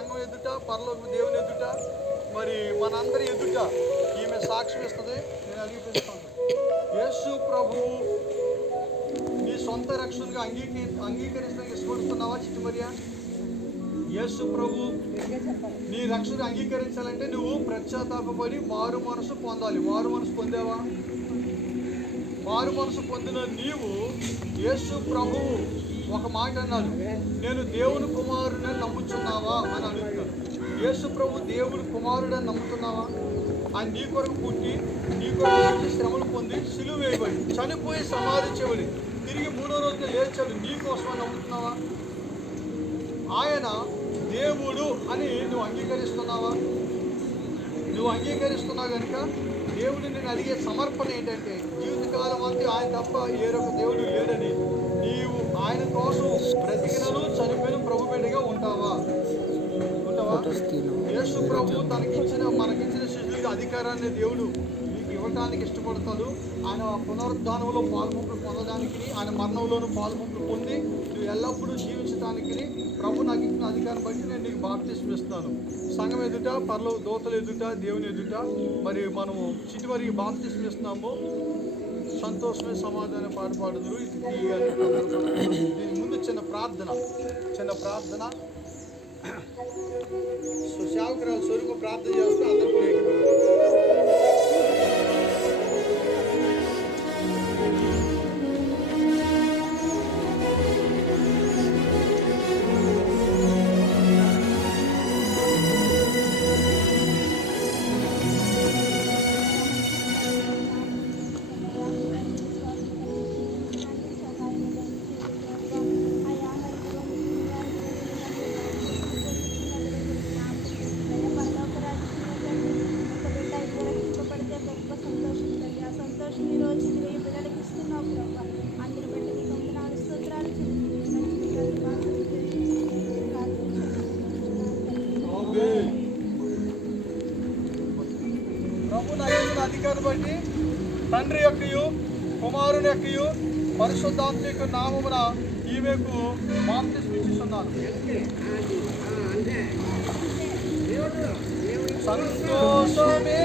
సంఘం ఎదుట, పరలోక దేవుని ఎదుట, మరి మనందరి ఎదుట ఈమె సాక్ష్యం ఇస్తుంది. నేను అడిగిపిస్తాను, యేసు ప్రభువు నీ సొంత రక్షణగా అంగీకరించడానికి ఇష్టపడుతున్నావా చిట్టి మరియా? యేసు ప్రభు నీ రక్షణ అంగీకరించాలంటే నువ్వు పశ్చాత్తాపడి మారు మనసు పొందాలి. మారు మనసు పొందావా? మారు మనసు పొందిన నీవు యేసు ప్రభువు ఒక మాట అన్నాడు, నేను దేవుని కుమారుడని నమ్ముతున్నావా అని అడుగుతాను. యేసు ప్రభు దేవుని కుమారుడని నమ్ముతున్నావా? ఆయన నీ కొరకు పుట్టి, నీ కొరకు శ్రమలు పొంది, సిలువ వేయబడి, చనిపోయి సమాధి చేయబడి, తిరిగి 3వ రోజున లేచాడు, నీ కోసం నమ్ముతున్నావా? ఆయన దేవుడు అని నువ్వు అంగీకరిస్తున్నావా? నువ్వు అంగీకరిస్తున్నావు కనుక దేవుడు నేను అడిగే సమర్పణ ఏంటంటే, జీవితకాలం అంతా ఆయన తప్ప ఏరొక దేవుడు లేడని నీవు ఆయన కోసం బ్రతికినను చనిపోయిన ప్రభు బిడ్డగా ఉంటావా? యేసు ప్రభు మనకిచ్చిన శిష్యులకి అధికారాన్ని దేవుడు నీకు ఇవ్వడానికి ఇష్టపడతాడు. ఆయన పునరుద్ధానంలో పాల్పంపులు పొందడానికి, ఆయన మరణంలోనూ పాల్పంపులు పొంది నువ్వు ఎల్లప్పుడూ జీవించడానికి ప్రభు నాకు ఇచ్చిన అధికారం బట్టి నేను నీకు బాప్తిస్మం ఇస్తాను. సంఘం ఎదుట, పరలోక దూతల ఎదుట, దేవుని ఎదుట మరి మనము చిటివరికి బాప్తిస్మం ఇస్తున్నాము. సంతోషమే సమాధానం పాడుదురు. దీని ముందు చిన్న ప్రార్థన సేవకురాలు స్వరూప ప్రార్థన చేస్తూ అందరూ అధికారం బట్టి తండ్రి యొక్కయు కుమారుని యొక్కయు పరిశుద్ధాత్మ యొక్క నామమున ఈమెకు బాప్తిస్మం ఇస్తున్నాను. సంతోషమే